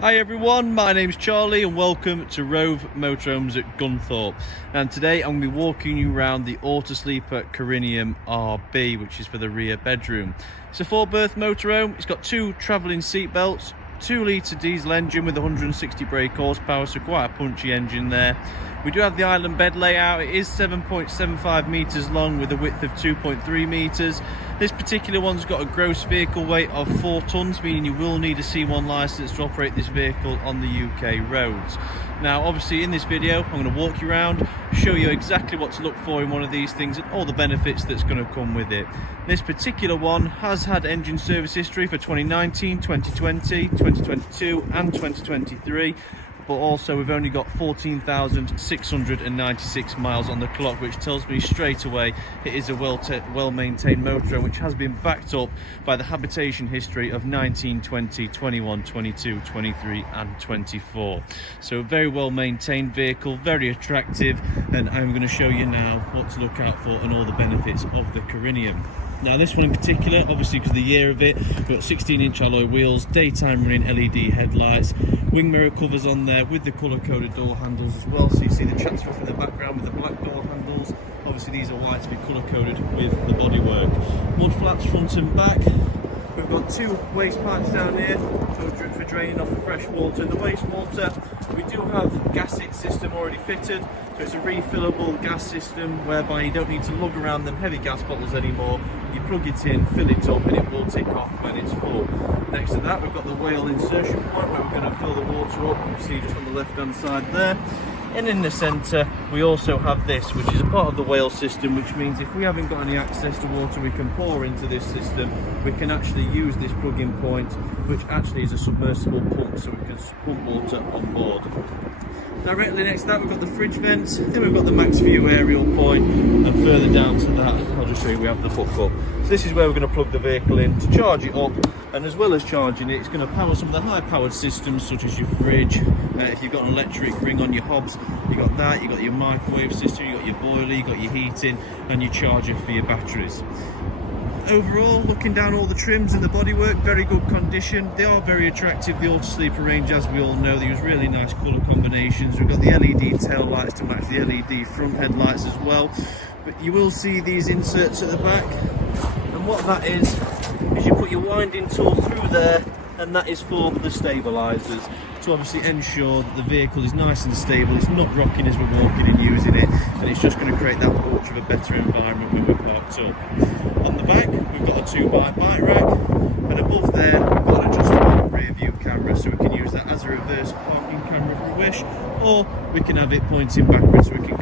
Hi everyone, my name's Charlie and welcome to Rove Motorhomes at Gunthorpe. And today I'm going to be walking you around the Autosleeper Corinium RB, which is for the rear bedroom. It's a 4-berth motorhome. It's got 2 travelling seat belts, 2-litre diesel engine with 160 brake horsepower, so quite a punchy engine there. We do have the island bed layout. It is 7.75 metres long with a width of 2.3 metres. This particular one's got a gross vehicle weight of 4 tonnes, meaning you will need a C1 licence to operate this vehicle on the UK roads. Now obviously in this video I'm going to walk you around, show you exactly what to look for in one of these things and all the benefits that's going to come with it. This particular one has had engine service history for 2019, 2020, 2022 and 2023. But also we've only got 14,696 miles on the clock, which tells me straight away it is a well-maintained motorhome, which has been backed up by the habitation history of 19, 20, 21, 22, 23 and 24. So a very well-maintained vehicle, very attractive, and I'm going to show you now what to look out for and all the benefits of the Corinium. Now this one in particular, obviously because of the year of it, we've got 16-inch alloy wheels, daytime running LED headlights, wing mirror covers on there with the colour-coded door handles as well, so you see the transfer from the background with the black door handles. Obviously these are white to be colour-coded with the bodywork. Mud flaps front and back. We've got 2 waste pipes down here for draining off the fresh water and the wastewater. We do have a gas system already fitted, so it's a refillable gas system whereby you don't need to lug around them heavy gas bottles anymore. You plug it in, fill it up, and it will tick off when it's full. Next to that we've got the whale insertion point where we're going to fill the water up. You see just on the left hand side there. And in the centre we also have this, which is a part of the whale system, which means if we haven't got any access to water we can pour into this system, we can actually use this plug-in point, which actually is a submersible pump, so we can pump water on board. Directly next to that we've got the fridge vents, then we've got the max view aerial point, and further down to that I'll just show you we have the hook up. So this is where we're going to plug the vehicle in to charge it up, and as well as charging it, it's going to power some of the high powered systems such as your fridge. If you've got an electric ring on your hobs, you've got that, you've got your microwave system, you've got your boiler, you've got your heating and your charger for your batteries. Overall, looking down all the trims and the bodywork, very good condition. They are very attractive, the Autosleeper range, as we all know. They use really nice colour combinations. We've got the LED tail lights to match the LED front headlights as well. But you will see these inserts at the back, and what that is you put your winding tool through there, and that is for the stabilisers, to obviously ensure that the vehicle is nice and stable, it's not rocking as we're walking and using it, and it's just going to create that much of a better environment when we're parked up. On the back we've got a 2x bike rack, and above there we've got an adjustable rear view camera, so we can use that as a reverse parking camera if we wish, or we can have it pointing backwards so we can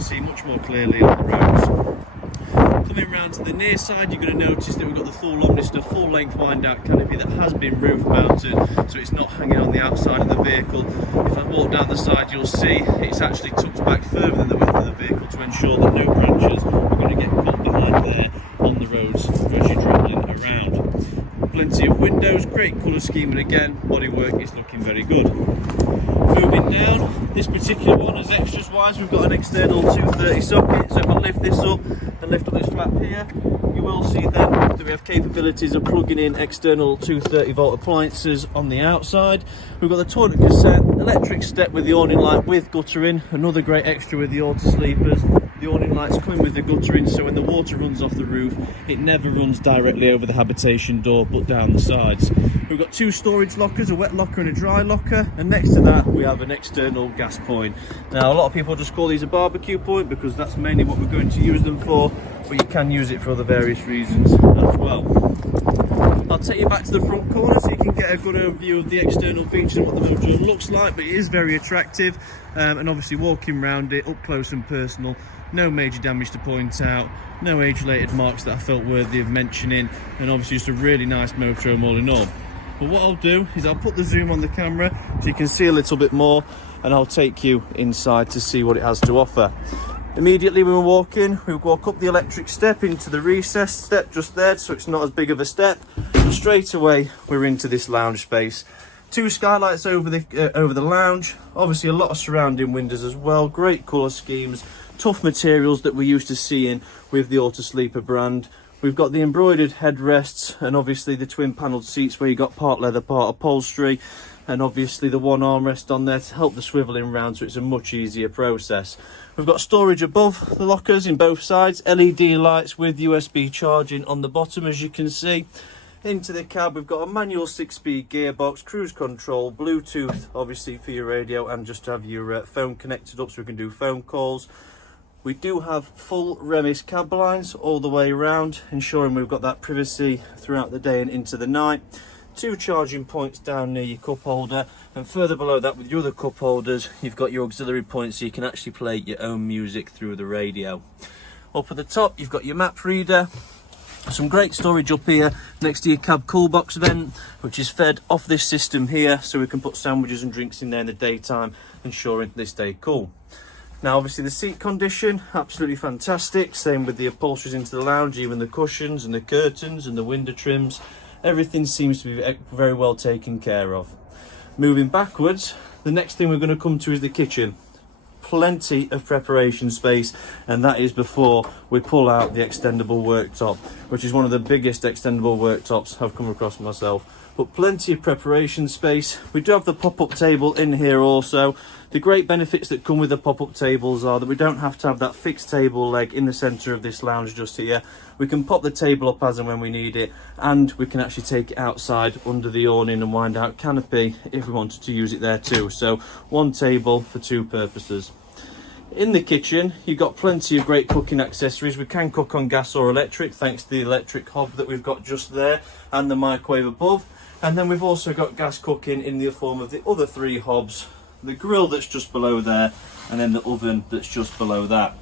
see much more clearly on the roads. Coming round to the near side, you're going to notice that we've got the full Omnister full length wind out canopy that has been roof mounted, so it's not hanging on the outside of the vehicle. If I walk down the side you'll see it's actually tucked back further than the width of the vehicle to ensure that no branches are going to get caught behind there on the roads as you're travelling around. Plenty of windows, great colour scheme, and again bodywork is looking very good. Moving down, this particular one, as extras wise, we've got an external 230 socket, so if I lift this up and lift up this flap here, you will see then that we have capabilities of plugging in external 230 volt appliances on the outside. We've got the toilet cassette, electric step with the awning light with guttering, another great extra with the Autosleepers. The awning lights come with the guttering, so when the water runs off the roof, it never runs directly over the habitation door, but down the sides. We've got 2 storage lockers, a wet locker and a dry locker, and next to that we have an external gas point. Now a lot of people just call these a barbecue point because that's mainly what we're going to use them for, but you can use it for other various reasons as well. I'll take you back to the front corner so you can get a good overview of the external features and what the motorhome looks like, but it is very attractive, and obviously walking around it up close and personal, no major damage to point out, no age-related marks that I felt worthy of mentioning, and obviously just a really nice motorhome all in all. But what I'll do is I'll put the zoom on the camera so you can see a little bit more, and I'll take you inside to see what it has to offer. Immediately when we're walking, we walk up the electric step into the recess step just there, so it's not as big of a step. And straight away we're into this lounge space. 2 skylights over the lounge, obviously a lot of surrounding windows as well, great colour schemes, tough materials that we're used to seeing with the Autosleeper brand. We've got the embroidered headrests and obviously the twin panelled seats where you got part leather, part upholstery, and obviously the one armrest on there to help the swivelling round, so it's a much easier process. We've got storage above the lockers in both sides, LED lights with USB charging on the bottom, as you can see. Into the cab we've got a manual 6-speed gearbox, cruise control, Bluetooth obviously for your radio and just to have your phone connected up so we can do phone calls. We do have full Remis cab lines all the way around, ensuring we've got that privacy throughout the day and into the night. 2 charging points down near your cup holder, and further below that with your other cup holders you've got your auxiliary points so you can actually play your own music through the radio. Up at the top you've got your map reader, some great storage up here next to your cab cool box vent, which is fed off this system here, so we can put sandwiches and drinks in there in the daytime, ensuring they stay cool. Now obviously the seat condition, absolutely fantastic, same with the upholsteries into the lounge, even the cushions and the curtains and the window trims. Everything seems to be very well taken care of. Moving backwards, the next thing we're going to come to is the kitchen. Plenty of preparation space, and that is before we pull out the extendable worktop, which is one of the biggest extendable worktops I've come across myself. But plenty of preparation space. We do have the pop-up table in here also. The great benefits that come with the pop-up tables are that we don't have to have that fixed table leg in the centre of this lounge just here. We can pop the table up as and when we need it, and we can actually take it outside under the awning and wind out canopy if we wanted to use it there too. So one table for 2 purposes. In the kitchen you've got plenty of great cooking accessories. We can cook on gas or electric thanks to the electric hob that we've got just there and the microwave above. And then we've also got gas cooking in the form of the other 3 hobs, the grill that's just below there, and then the oven that's just below that.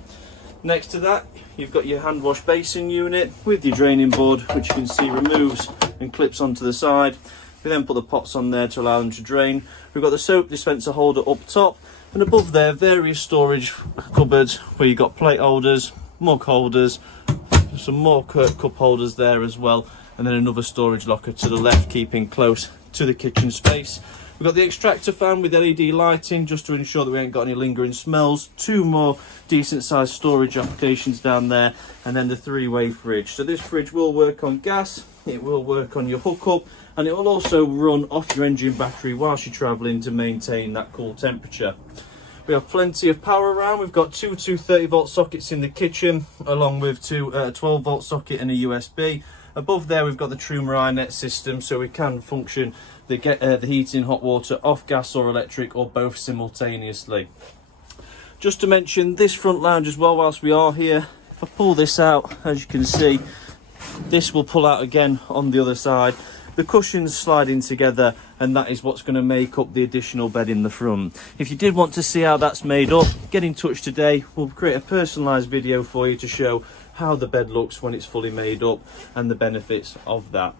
Next to that you've got your hand wash basin unit with your draining board, which you can see removes and clips onto the side. We then put the pots on there to allow them to drain. We've got the soap dispenser holder up top, and above there various storage cupboards where you've got plate holders, mug holders, some more cup holders there as well, and then another storage locker to the left, keeping close to the kitchen space. We've got the extractor fan with LED lighting just to ensure that we ain't got any lingering smells. 2 more decent sized storage applications down there, and then the 3-way fridge. So this fridge will work on gas, it will work on your hookup, and it will also run off your engine battery whilst you're travelling to maintain that cool temperature. We have plenty of power around. We've got 2 230-volt sockets in the kitchen, along with 2 12-volt socket and a USB. Above there we've got the true Net system, so we can function the heating, hot water off gas or electric, or both simultaneously. Just to mention this front lounge as well whilst we are here, if I pull this out, as you can see, this will pull out again on the other side. The cushions slide in together, and that is what's going to make up the additional bed in the front. If you did want to see how that's made up, get in touch today. We'll create a personalised video for you to show how the bed looks when it's fully made up and the benefits of that.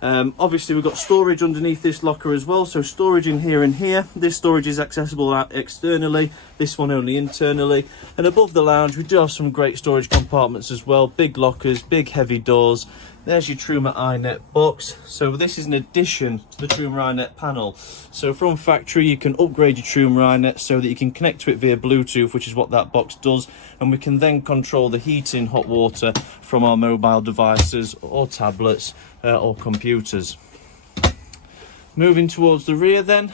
Obviously we've got storage underneath this locker as well, so storage in here and here. This storage is accessible externally, this one only internally. And above the lounge we do have some great storage compartments as well, big lockers, big heavy doors. There's your Truma iNet box. So this is an addition to the Truma iNet panel. So from factory you can upgrade your Truma iNet so that you can connect to it via Bluetooth, which is what that box does, and we can then control the heating, hot water from our mobile devices or tablets or computers. Moving towards the rear then,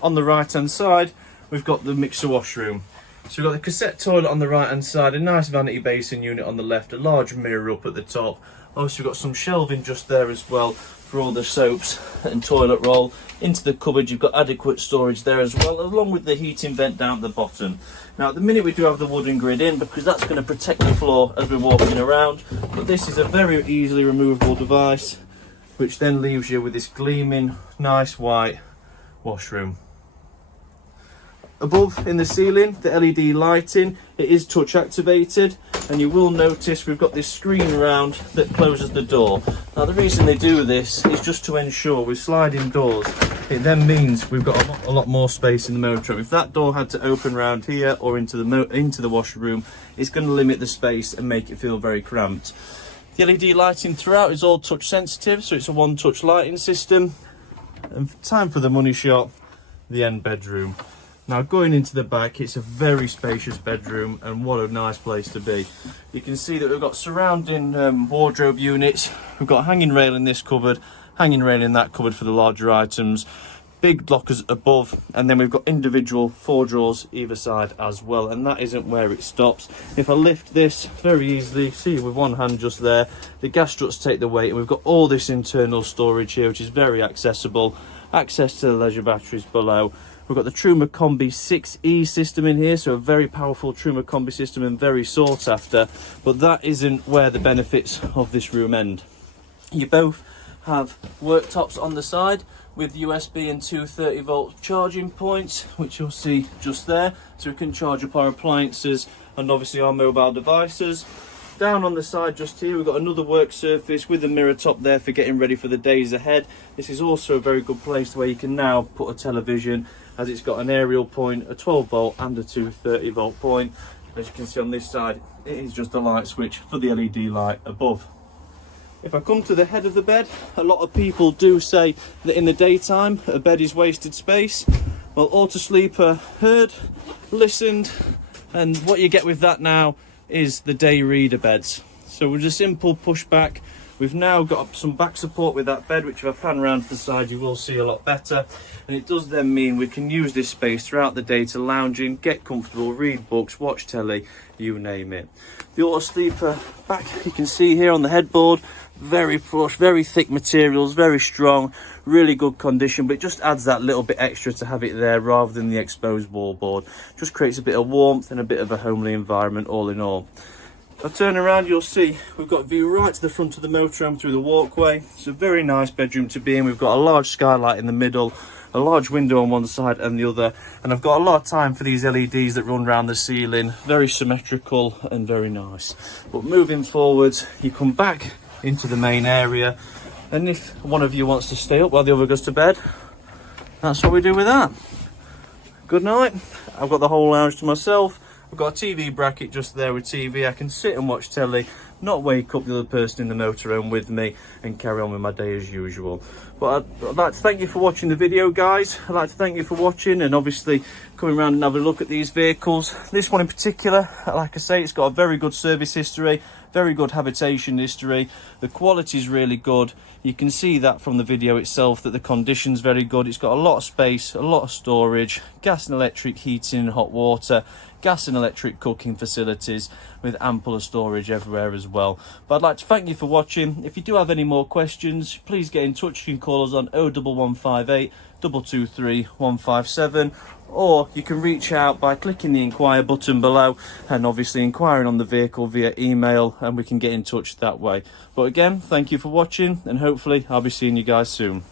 on the right hand side we've got the mixer washroom. So we've got the cassette toilet on the right hand side, a nice vanity basin unit on the left, a large mirror up at the top. Obviously we've got some shelving just there as well for all the soaps and toilet roll. Into the cupboard you've got adequate storage there as well, along with the heating vent down at the bottom. Now at the minute we do have the wooden grid in because that's going to protect the floor as we're walking around, but this is a very easily removable device which then leaves you with this gleaming nice white washroom. Above in the ceiling, the LED lighting, it is touch activated, and you will notice we've got this screen around that closes the door. Now the reason they do this is just to ensure with sliding doors, it then means we've got a lot more space in the motorhome. If that door had to open around here or into the washroom, it's going to limit the space and make it feel very cramped. The LED lighting throughout is all touch sensitive, so it's a one-touch lighting system. And time for the money shot, the end bedroom. Now going into the back, it's a very spacious bedroom, and what a nice place to be. You can see that we've got surrounding wardrobe units. We've got a hanging rail in this cupboard, hanging rail in that cupboard for the larger items, big lockers above, and then we've got individual 4 drawers either side as well, and that isn't where it stops. If I lift this very easily, see with one hand just there, the gas struts take the weight, and we've got all this internal storage here, which is very accessible. Access to the leisure batteries below. We've got the Truma Combi 6E system in here, so a very powerful Truma Combi system and very sought after, but that isn't where the benefits of this room end. You both have worktops on the side with USB and 230 volt charging points, which you'll see just there, so we can charge up our appliances and obviously our mobile devices. Down on the side just here, we've got another work surface with a mirror top there for getting ready for the days ahead. This is also a very good place where you can now put a television, as it's got an aerial point, a 12 volt and a 230 volt point. As you can see on this side, it is just a light switch for the LED light above. If I come to the head of the bed, a lot of people do say that in the daytime a bed is wasted space. Well, Autosleeper heard, listened, and what you get with that now is the day reader beds. So with a simple pushback, we've now got some back support with that bed, which if I pan around to the side you will see a lot better, and it does then mean we can use this space throughout the day to lounge in, get comfortable, read books, watch telly, you name it. The Autosleeper back, you can see here on the headboard, very plush, very thick materials, very strong, really good condition, but it just adds that little bit extra to have it there rather than the exposed wallboard. Just creates a bit of warmth and a bit of a homely environment all in all. If I turn around, you'll see we've got view right to the front of the motorhome through the walkway. It's a very nice bedroom to be in. We've got a large skylight in the middle, a large window on one side and the other, and I've got a lot of time for these LEDs that run around the ceiling. Very symmetrical and very nice. But moving forwards, you come back into the main area, and if one of you wants to stay up while the other goes to bed, that's what we do with that. Good night. I've got the whole lounge to myself. I've got a TV bracket just there with TV. I can sit and watch telly, not wake up the other person in the motorhome with me, and carry on with my day as usual. But I'd like to thank you for watching the video, guys. I'd like to thank you for watching and obviously coming around and having a look at these vehicles. This one in particular, like I say, it's got a very good service history, very good habitation history. The quality is really good. You can see that from the video itself, that the condition's very good. It's got a lot of space, a lot of storage, gas and electric heating and hot water, gas and electric cooking facilities with ample storage everywhere as well. But I'd like to thank you for watching. If you do have any more questions, please get in touch. You can call us on 01158 223 157, or you can reach out by clicking the inquire button below and obviously inquiring on the vehicle via email, and we can get in touch that way. But again, thank you for watching, and hopefully I'll be seeing you guys soon.